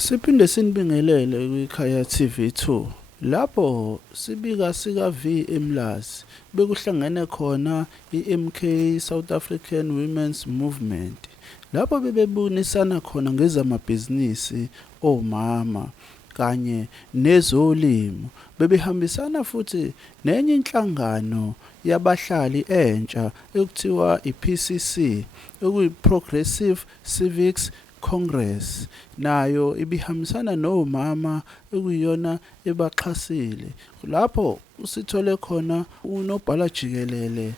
Siphinde sinibingelele kwiKhaya TV2 lapho sibika sika V eMlazi bekuhlangene khona iMK South African Women's Movement lapho bebebunisana khona ngezamabhizinisi omama kanye nezolimo bebehambisana futhi nenye inhlangano yabahlali entsha ekuthiwa iPCC okuyi-Progressive Civics Congress nayo ibihambisana nomama ekuyiyona ebaxhasile lapho usithole khona unobhala jikelele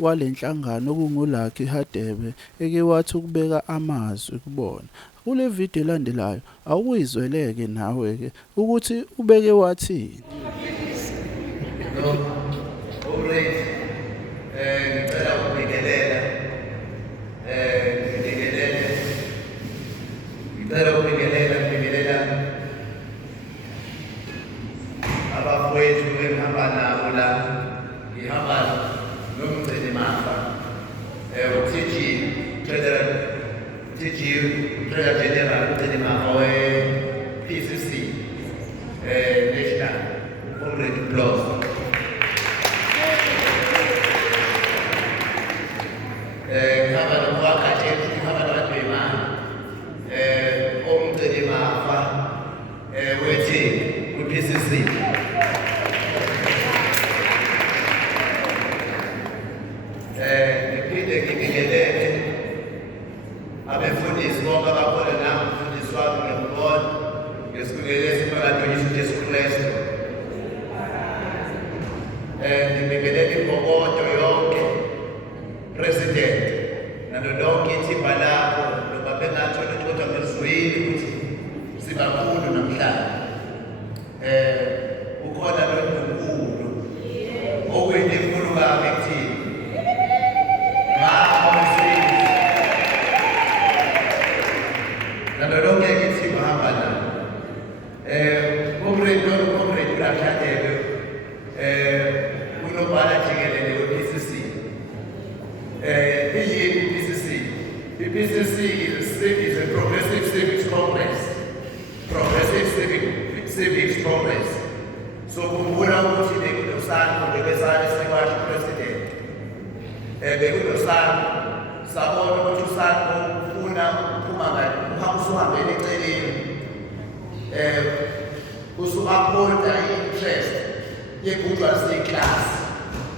walenhlangano okungulakhi Hadebe eke wathi ukubeka amazwi kubona kule video elandelayo awuyizweleke nawe ke ukuthi ubeke wathini. Ngicela ukubingelela abafowethu engihamba nabo la, ngihamba nomgcini mafa uTG Treasurer General umgcini mafa we-PCC National Comrade Plus. Ngihamba nomwakatsheni, ngihamba nabantu bemali omgcini mafa wethi kwi-PCC. Ngiphinde ngibingelele abefundisi bonke abakhona nami, umfundisi wami ngiyambona ngesibingelele esiphakathi Jesu Kristu. Ngibingelele imbokodo yonke, President nalo lonke ithimba lakho noma bengathi ulixoxa ngezwini ukuthi sibakhulu namhlanje. Ukhona lo Nkulunkulu okuyinto enkulu kabi kuthina. Nalo lonke ithimba hamba nalo. Comrade uLahlakele unobhala jikelele we-PCC. Iyini i-PCC? I-PCC is a Progressive Civics Congress. Civics Congress. So khumbula ukuthi bekunosana bebesana sikwasho president. Bekunosana sabona ukuthi usana ufuna uphuma ngani usuhambele eceleni. Usu-upholda i-interest ye-bourgeoisie class.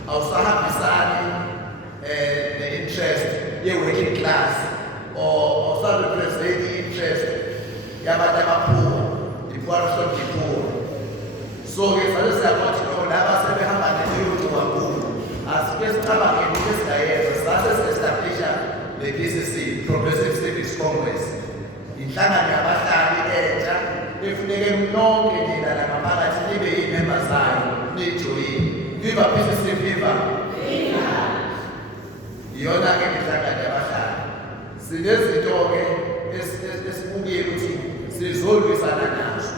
Awusahambisani ne-interest ye-working class or usarepresent i-interest yabantu abaphuma, the poorest of the poor. So-ke sale siyakwathi laba sebehamba nentuthu kakhulu asike sicabange into esingayenza sase si-establisha le-PCC, Progressive Civics Congress, inhlangano yabahlali entsha efuneke nonke nina langaphakathi nibe yi-members zayo nijoyine. Viva PCC, viva! Iyona-ke inhlangano yabahlali. Sinezinto-ke esibukile ukuthi sizolwisana nazo.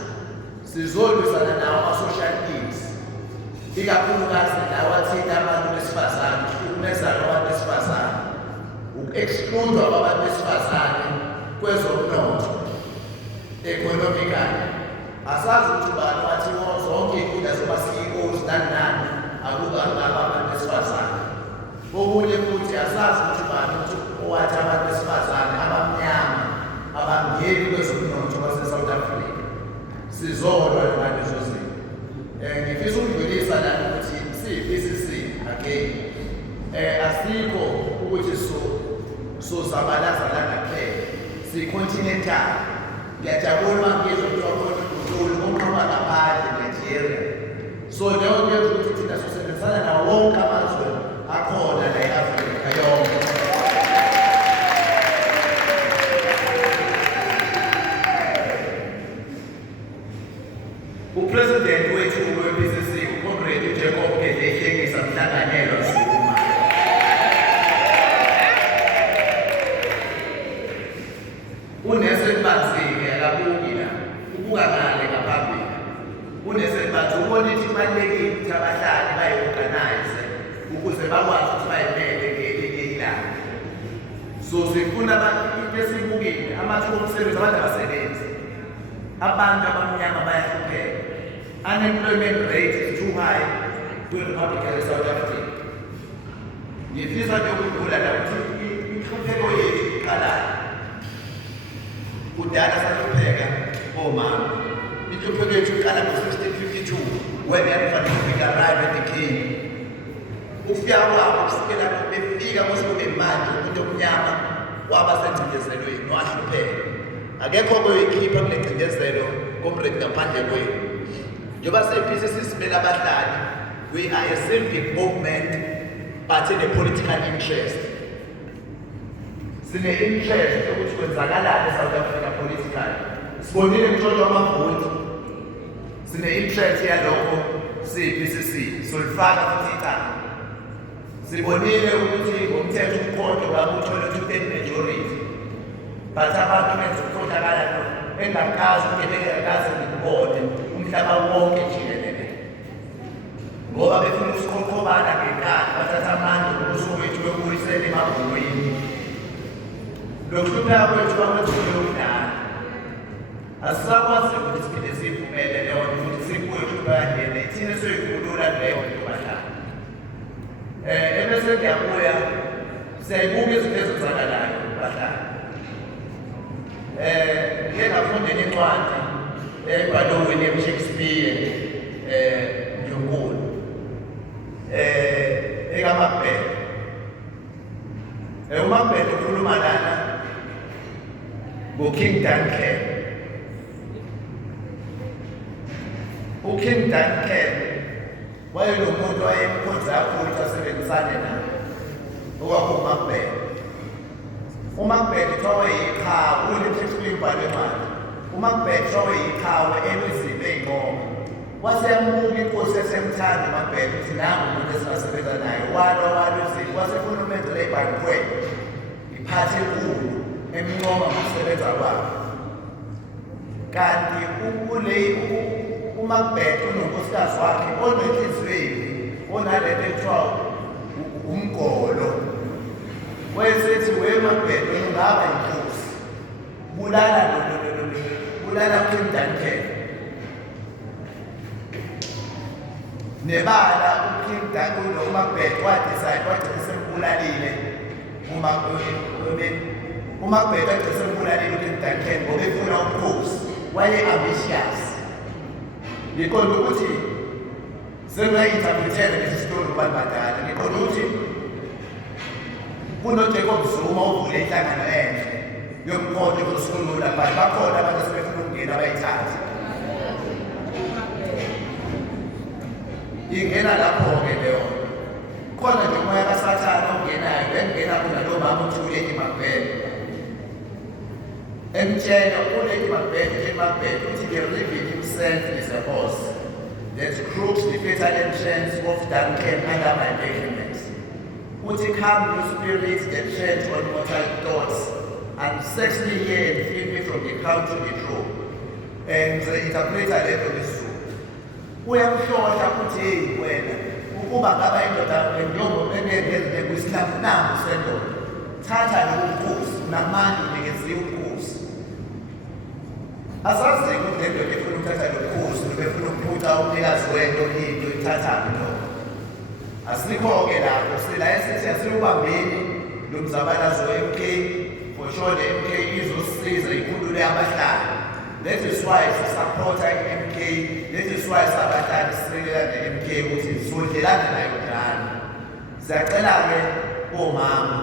Sizolwisana nawo ama-social ills, ikakhulukazi lawo athina abantu besifazane, ukuhlukumezana kwabantu besifazane, uku-exclude-wa kwabantu besifazane kwezomnotho, economically. Asazi ukuthi ubani wathi zonke inkundla zoba-CEOs nani akungaba abantu besifazane. Okunye futhi asazi ukuthi ubani owathi abantu besifazane abamnyama abangeni kwezomnotho base-South Africa. Sizolwa ngalezo zinto. Ngifisa ukudlulisa la ukuthi siyi-PCC again. Asikho ukuthi sozabalaza la ngaphela. Siyi-continental. Ngiyajabula ngizwe ukuthi wakhona uNkulunkulu onqoba ngaphandle Nigeria. So leyo nto yenza ukuthi thina sisebenzisana nawo wonke amazwe akhona la e-Afrika yonke. Upresident wethu we-PCC uComrade Jacob Gedleyihlekisa mhlanganyelo Zuma. UNelson Mantsike akabuki la, ubuka ngale ngaphambili. UNelson Mantsike ubona ukuthi kubalulekile ukuthi abahlali bayi-organize ukuze bakwazi ukuthi bayimele ngelanga. So sifuna into esiyibukile amathuba omsebenzi abantu abasebenzi abantu abamnyama bayahlupheka. Unemployment rate is too high kwi-Republic yaseSouth Africa. Ngifisa nje ukudlula la ukuthi inhlupheko yethu iqalayo. Kudala sahlupheka omama. Inhlupheko yethu iqala ngo-1652 when the arrived at the king. Ukufika kwabo kusukela befika kusuke manje umuntu omnyama waba sengcindezelweni wahlupheka. Akekho oyikhipha kule ngcindezelo komredi ngaphandle kwenu. Njengoba seyiphisi simele abahlali, we are a civic movement but in a political interest. Sine interest ukuthi kwenzakalani eSouth Africa politically. Sibonile mtshotshwa amavoti. Sine interest yalokho siyiphisi solifaka futhi icala. Sibonile ukuthi ngomthetho umkhonto bakuthola two-thirds majority. But abantu benza ukukhohlakala engakazi ukubekekazi ngibone umhlaba wonke jikelele. Ngoba befuna usikhokhobana ngenkani bathatha amandla ngokusuku wethu bekubuyisela emabhukwini. Lokuhlupheka kwethu kwakwethu kudala. Asisakwazi ukuthi siphinde siyivumele leyo nto ukuthi sibuye ukuhluphekane thina soyikhulula leyo nto bahlali. Ebese ngiyabuya siyayibuka izinto ezenzakalayo bahlali. Ngike ngafunda incwadi ebhalwe uWilliam Shakespeare Njunkulu ekaMacbeth. uMacbeth ukhuluma lana ngoKing Duncan. uKing Duncan wayelomuntu wayemkhonza kakhulu asebenzisane naye okwakuMacbeth. uMacbeth kuthiwa wayeyiqhawe uWilliam Shakespeare ubhale incwadi. uMacbeth kuthiwa wayeyiqhawe emizini ey'nqomo. Waseyambuka inkosi esemthanda uMacbeth ukuthi nangu umuntu esingasebenza naye waluzini wasefuna umenzela ibhanqwe iphathe enkulu emnqoma ngokusebenza kwakhe. Kanti uMacbeth unonkosikazi wakhe onenhliziyweni onalento ekuthiwa umgolo. Wayesethi weMacbeth ungaba inkosi bulala uKing Duncan. Nebala uKing Duncan noMacbeth wadecide wagcina sembulalile uMacbeth wagcina sembulalile uKing Duncan ngoba efuna ubukhosi. Waye-ambitious. Ngiqonda ukuthi sengayi-interpretele lesi sitori kubantu badala. Ngiqonda ukuthi kunoJacob Zuma ovule inhlangano enhle yomkhonto yokusikhulula abantu bakhona abantu asebefuna ukungena bayithathe. Ingena lapho-ke leyo khona nje umoya kasathane ongenayo engena kunalo mama uthi uLady Macbeth emtshela uLady Macbeth uthi the Raven himself is a horse that crooks the fatal entrance of Duncan under my measurements. Uthi come you spirits that tread on mortal thoughts and sex me here and feed me from the crown to the throne. And the interpreter left of this uyamhlohla ukuthi hey wena ukuba ngaba indoda njengoba bengenze kwisinafu nangu sendoda thatha lo bukhosi namanje unikeziwe ubukhosi. Asazi ukuthi le ndoda efuna ukuthatha lo bukhosi befuna ukuphutha umnikazi wento into ithathaphi lo. Asikho-ke lapho sila esithi asilubambeni lo mzabalazo we-MK for sure le MK izosisiza ikhulule abahlali. That is why sisapporta i-MK. That is why sabahlali sisekela ne-MK ukuthi sizodlelana nayo njalo. Siyacela-ke omama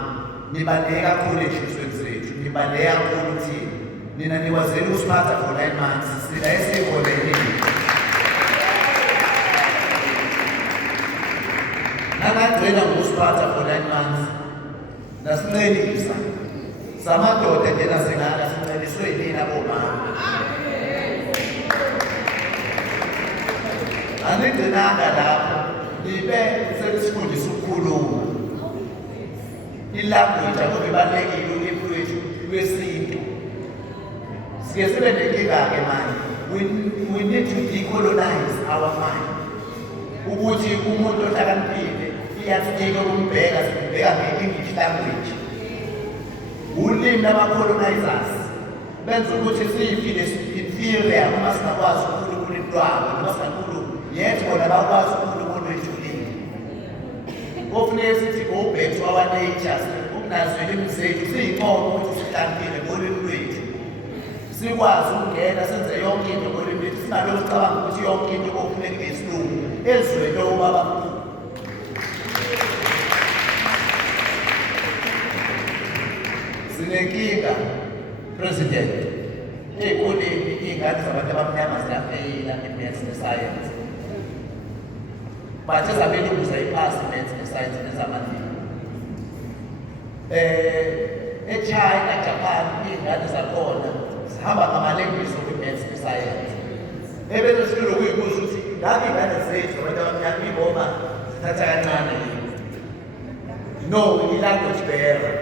nibaluleke kakhulu ey'nhlizweni zethu. Nibaluleke kakhulu thina. Nina nikwazela ukusiphatha for 9 months. Sila esiyibolekile. Nakagcina ngokusiphatha for 9 months. Nasincelisa. Samadoda njena singaka sinceliswe yinina bomama. Anigcinanga lapho nibe senisifundisa ukukhuluma. Ilanguage ngoba ibalulekile ulimi lwethu lwesintu. Sike sibe nenkinga-ke manje. We need to decolonize our mind. Ukuthi umuntu ohlakaniphile iyathika ukumbheka simbheka nge-English language. Ulimi lama-colonizers benza ukuthi siyifile inferior uma singakwazi uNkulunkulu intwabo noma singankulu yethu bona bakwazi uNkulunkulu ejulile kufanele sithi go back to our natures ukunazwela imizethu siyinqobo ukuthi sihlangile ngolimi lwethu sikwazi ukungena senze yonke into ngolimi lwethu singabe sicabanga ukuthi yonke into okufuneka ngesilungu ezwelo ubaba sinenkinga president ey'koleni iy'ngane zabantu abamnyama ziyafeyila i-maths ne-science but ezabelungu zayipasi i-maths ne-science nezamaningi eChina, Japan, iy'ngane zakhona zihamba ngama-language okwi-maths ne-science ebese silokhu kuyikuza ukuthi ngabe iy'ngane zethu abantu abamnyama ingoma zithatha kancane no i-language barrier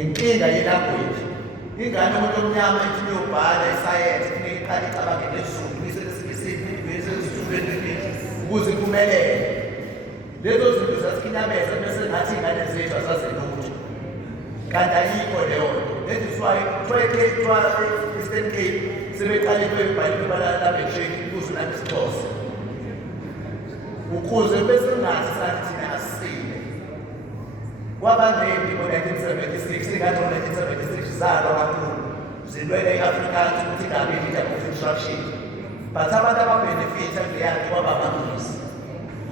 inkinga ye-language ingane umuntu omnyama ifuna uyobhala isayensi ifuna iqala icabange ngesiZulu isesifundweni ukuze iphumelele lezo zinto ziyasikinyameza bese ngathi iy'ngane zethu azazelutho kanti ayikho leyo nto that is why Eastern Cape sebeqale bebhalile balalabesheki ukuze nangesixhosa ukuze bese ngathi sathi thina asisile kwabangendi ngo-1976 ingathi ngo-1976 zalwa kakhulu zilwele i-afrikaans ukuthi ingabi i-freedom of instruction but abantu ababhenefitha kuyakhe kwabamangisi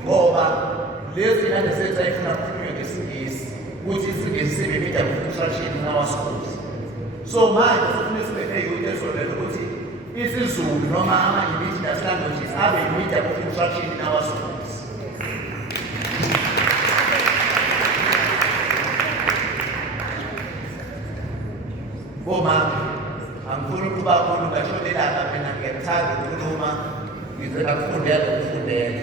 ngoba lezi ngane zethu ayifuna kukhulunywe ngesingisi ukuthi isingisi sibe i-freedom of instruction in our schools so manje sifuna sibe neyuthi ezolwela ukuthi isiZulu noma ama-indigenous languages abe i-freedom of instruction in our schools Bomama, angifuni ukuba kulo ngasholelanga mina ngiyakuthanda ukukhuluma ngizela kufundela ukufundela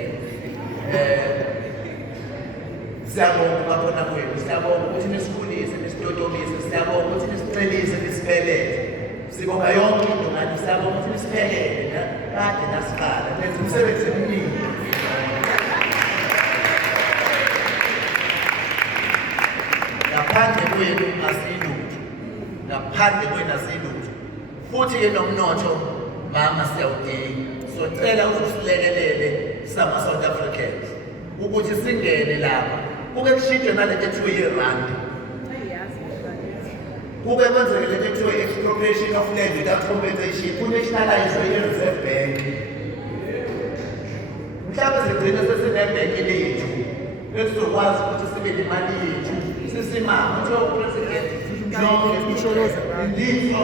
siyabonga ukubona kwenu siyabonga ukuthi nisikhulise nisitotomise siyabonga ukuthi nisicelise nisiphelele sibonga yonke into ngani siyabonga ukuthi nisiphelele kade nasiqala lenza umsebenzi eminingi ngaphandle kwenu asilutho ngaphandle kwenazilutho futhi-ke nomnotho mama siyawudinga socela ususilekelele sama-South Africans ukuthi singene lapha kuke kushintshwe nalento ethiwe yi-rand kuke kwenzeke lento ethiwe expropriation of land without compensation ku-nationalizwe i-Reserve Bank mhlawumbe sigcine sesinebhenki lethu esizokwazi ukuthi sibe nemali yethu sisimama kuthiwa upresident indeed,